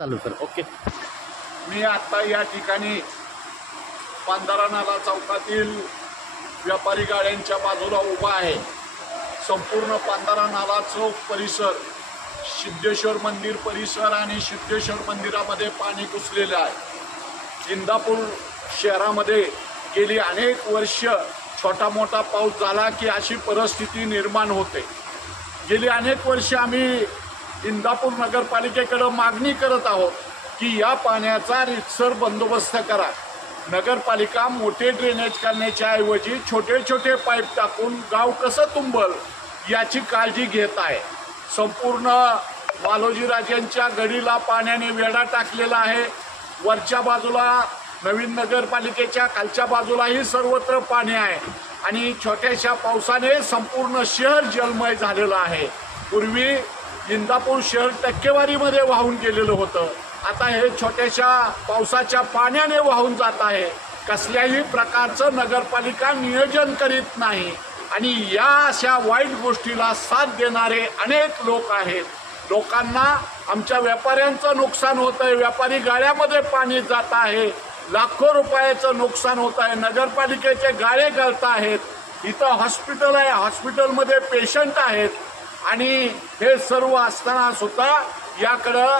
चालू sir. Okay. मी आता या ठिकाणी पांढरा नाला चौकातील व्यापारी गाड्यांच्या बाजूला उभा आहे. संपूर्ण पांढरा नाला चौक परिसर, सिद्धेश्वर मंदिर परिसर आणि सिद्धेश्वर मंदिरामध्ये पाणी घुसलेले आहे. इंदापूर शहरामध्ये गेली अनेक वर्ष छोटा मोठा पाऊस झाला की अशी परिस्थिती निर्माण होते. गेली अनेक वर्ष आम्ही इंदापूर नगरपालिकेकडे मागणी करत आहोत की या पाण्याचा रीतसर बंदोबस्त करा. नगरपालिका मोठे ड्रेनेज करण्याच्या ऐवजी छोटे छोटे पाईप टाकून गाव कसं तुंबल याची काळजी घेत आहे. संपूर्ण मालोजीराजेंच्या गडीला पाण्याने वेढा टाकलेला आहे. वरच्या बाजूला नवीन नगरपालिकेच्या खालच्या बाजूलाही सर्वत्र पाणी आहे आणि छोट्याशा पावसाने संपूर्ण शहर जलमय झालेलं आहे. पूर्वी इंदापूर शहर टक्केवारीमध्ये वाहून गेलेलं होतं. आता हे छोट्याशा पावसाच्या पाण्याने वाहून जात आहे. कसल्याही प्रकारचं नगरपालिका नियोजन करीत नाही आणि या अशा वाईट गोष्टीला साथ देणारे अनेक लोक आहेत. लोकांना आमच्या व्यापाऱ्यांचं नुकसान होत आहे. व्यापारी गाड्यामध्ये पाणी जात आहे. लाखो रुपयाचं नुकसान होत आहे. नगरपालिकेचे गाळे गळत आहेत. इथं हॉस्पिटल आहे, हॉस्पिटलमध्ये पेशंट आहेत आणि हे सर्व असताना सुद्धा याकडं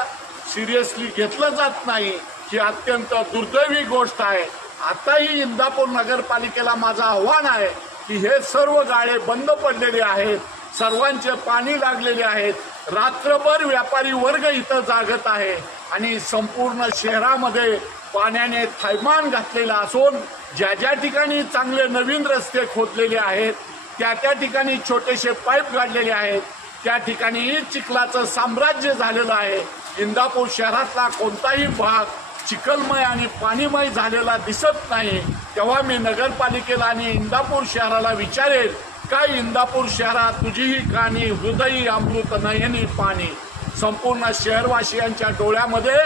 सिरियसली घेतलं जात नाही. ही अत्यंत दुर्दैवी गोष्ट आहे. आताही इंदापूर नगरपालिकेला माझं आव्हान आहे की हे सर्व गाळे बंद पडलेले आहेत. सर्वांचे पाणी लागलेले आहेत. रात्रभर व्यापारी वर्ग इथं जागत आहे आणि संपूर्ण शहरामध्ये पाण्याने थैमान घातलेला असून ज्या ज्या ठिकाणी चांगले नवीन रस्ते खोदलेले आहेत त्या त्या ठिकाणी छोटेसे पाईप गाडलेले आहेत. त्या ठिकाणी चिखलाचं साम्राज्य झालेलं आहे. इंदापूर शहरातला कोणताही भाग चिखलमय आणि पाणीमय झालेला दिसत नाही. तेव्हा मी नगरपालिकेला आणि इंदापूर शहराला विचारेल, काय इंदापूर शहरात तुझीही कहाणी हृदयी अमृत नयनी पाणी. संपूर्ण शहरवासियांच्या डोळ्यामध्ये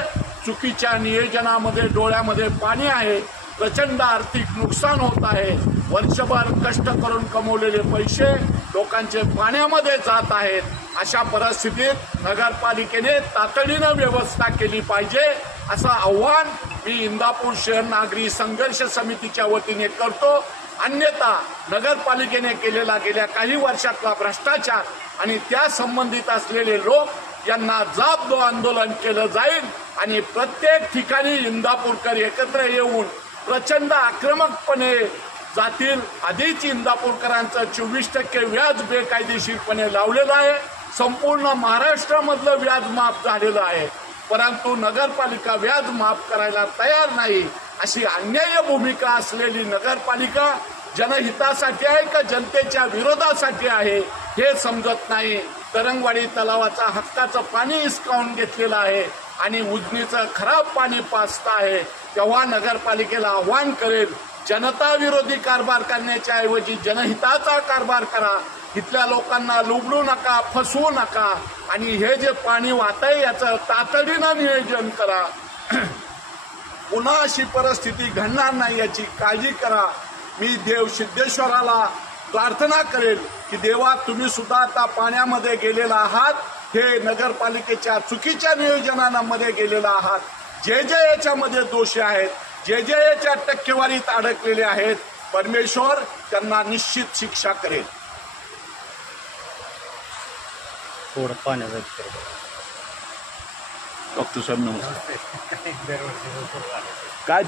चुकीच्या नियोजनामध्ये डोळ्यामध्ये पाणी आहे. प्रचंड आर्थिक नुकसान होत आहे. वर्षभर कष्ट करून कमवलेले पैसे लोकांचे पाण्यामध्ये जात आहेत. अशा परिस्थितीत नगरपालिकेने तातडीनं व्यवस्था केली पाहिजे असं आव्हान मी इंदापूर शहर नागरी संघर्ष समितीच्या वतीने करतो. अन्यथा नगरपालिकेने केलेला गेल्या काही वर्षातला भ्रष्टाचार आणि त्या संबंधित असलेले लोक यांना जाब आंदोलन केलं जाईल आणि प्रत्येक ठिकाणी इंदापूरकर एकत्र येऊन प्रचंड आक्रमकपणे जातील. आधीच इंदापूरकरांचं 24% व्याज बेकायदेशीरपणे लावलेलं आहे. संपूर्ण महाराष्ट्रामधलं व्याज माफ झालेलं आहे, परंतु नगरपालिका व्याज माफ करायला तयार नाही. अशी अन्याय्य भूमिका असलेली नगरपालिका जनहितासाठी आहे का जनतेच्या विरोधासाठी आहे हे समजत नाही. तरंगवाडी तलावाचा हक्काचं पाणी हिसकावून घेतलेलं आहे आणि उजनीचं खराब पाणी पाजत आहे. तेव्हा नगरपालिकेला आव्हान करेल, जनता विरोधी कारभार करण्याच्या ऐवजी जनहिताचा कारभार करा. इथल्या लोकांना लुबडू नका, फसवू नका आणि हे जे पाणी वाहतंय याचं तातडीनं नियोजन करा. पुन्हा अशी परिस्थिती घडणार नाही याची काळजी करा. मी देव सिद्धेश्वराला प्रार्थना करेल की देवा, तुम्ही सुद्धा आता पाण्यामध्ये गेलेला आहात. हे नगरपालिकेच्या चुकीच्या नियोजनामध्ये गेलेला आहात. जे जे याच्यामध्ये दोषी आहेत, जे जे याच्या टक्केवारीत अडकलेले आहेत, परमेश्वर त्यांना निश्चित शिक्षा करेल. थोडं पाण्याचा डॉक्टर साहेब नमस्कार. काय